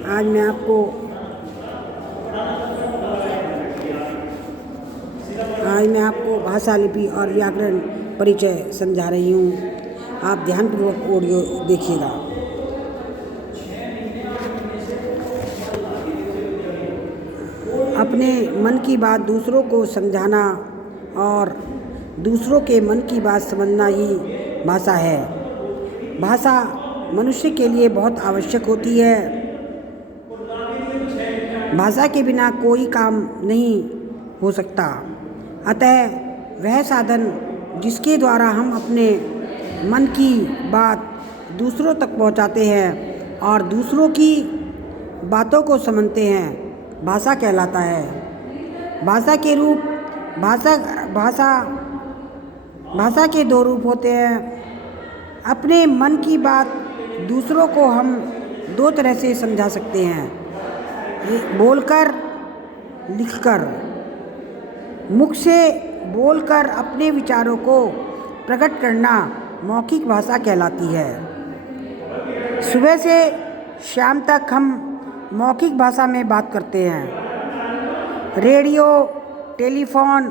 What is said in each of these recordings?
आज मैं आपको भाषा, लिपि और व्याकरण परिचय समझा रही हूँ। आप ध्यानपूर्वक ऑडियो देखिएगा। अपने मन की बात दूसरों को समझाना और दूसरों के मन की बात समझना ही भाषा है। भाषा मनुष्य के लिए बहुत आवश्यक होती है। भाषा के बिना कोई काम नहीं हो सकता। अतः वह साधन जिसके द्वारा हम अपने मन की बात दूसरों तक पहुंचाते हैं और दूसरों की बातों को समझते हैं, भाषा कहलाता है। भाषा के दो रूप होते हैं। अपने मन की बात दूसरों को हम दो तरह से समझा सकते हैं, बोलकर, लिखकर। मुख से बोलकर अपने विचारों को प्रकट करना मौखिक भाषा कहलाती है। सुबह से शाम तक हम मौखिक भाषा में बात करते हैं। रेडियो, टेलीफोन,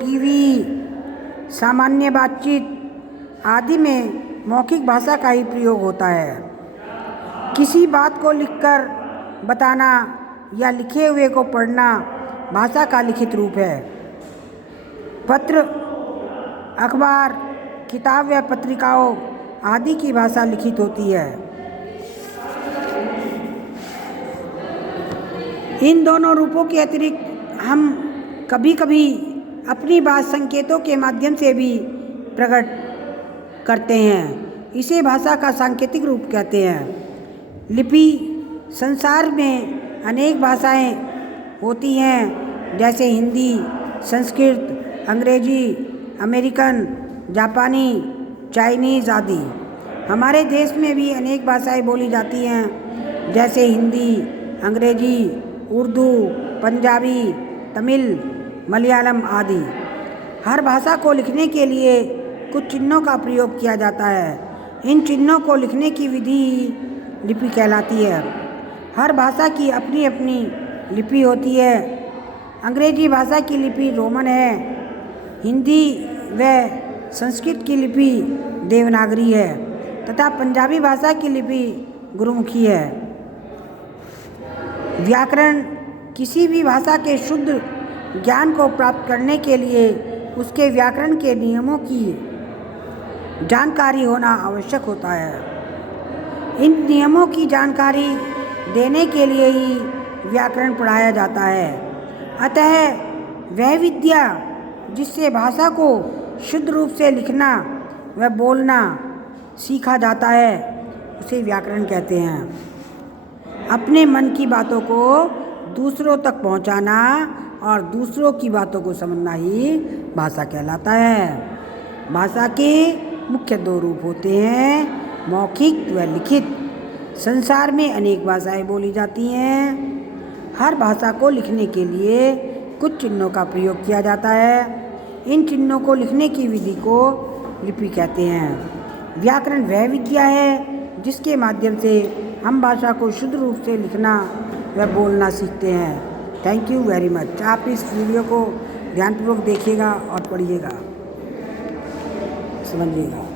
टीवी, सामान्य बातचीत आदि में मौखिक भाषा का ही प्रयोग होता है। किसी बात को लिखकर बताना या लिखे हुए को पढ़ना भाषा का लिखित रूप है। पत्र, अखबार, किताब या पत्रिकाओं आदि की भाषा लिखित होती है। इन दोनों रूपों के अतिरिक्त हम कभी कभी अपनी बात संकेतों के माध्यम से भी प्रकट करते हैं। इसे भाषा का सांकेतिक रूप कहते हैं। लिपि, संसार में अनेक भाषाएं होती हैं, जैसे हिंदी, संस्कृत, अंग्रेजी, अमेरिकन, जापानी, चाइनीज़ आदि। हमारे देश में भी अनेक भाषाएं बोली जाती हैं, जैसे हिंदी, अंग्रेजी, उर्दू, पंजाबी, तमिल, मलयालम आदि। हर भाषा को लिखने के लिए कुछ चिन्हों का प्रयोग किया जाता है। इन चिन्हों को लिखने की विधि लिपि कहलाती है। हर भाषा की अपनी अपनी लिपि होती है। अंग्रेजी भाषा की लिपि रोमन है। हिंदी व संस्कृत की लिपि देवनागरी है तथा पंजाबी भाषा की लिपि गुरुमुखी है। व्याकरण किसी भी भाषा के शुद्ध ज्ञान को प्राप्त करने के लिए उसके व्याकरण के नियमों की जानकारी होना आवश्यक होता है। इन नियमों की जानकारी देने के लिए ही व्याकरण पढ़ाया जाता है। अतः वह विद्या जिससे भाषा को शुद्ध रूप से लिखना व बोलना सीखा जाता है, उसे व्याकरण कहते हैं। अपने मन की बातों को दूसरों तक पहुंचाना और दूसरों की बातों को समझना ही भाषा कहलाता है। भाषा के मुख्य दो रूप होते हैं, मौखिक व लिखित। संसार में अनेक भाषाएं बोली जाती हैं। हर भाषा को लिखने के लिए कुछ चिन्हों का प्रयोग किया जाता है। इन चिन्हों को लिखने की विधि को लिपि कहते हैं। व्याकरण वह विद्या है जिसके माध्यम से हम भाषा को शुद्ध रूप से लिखना व बोलना सीखते हैं। Thank you very much. आप इस वीडियो को ध्यानपूर्वक देखिएगा और पढ़िएगा, समझिएगा।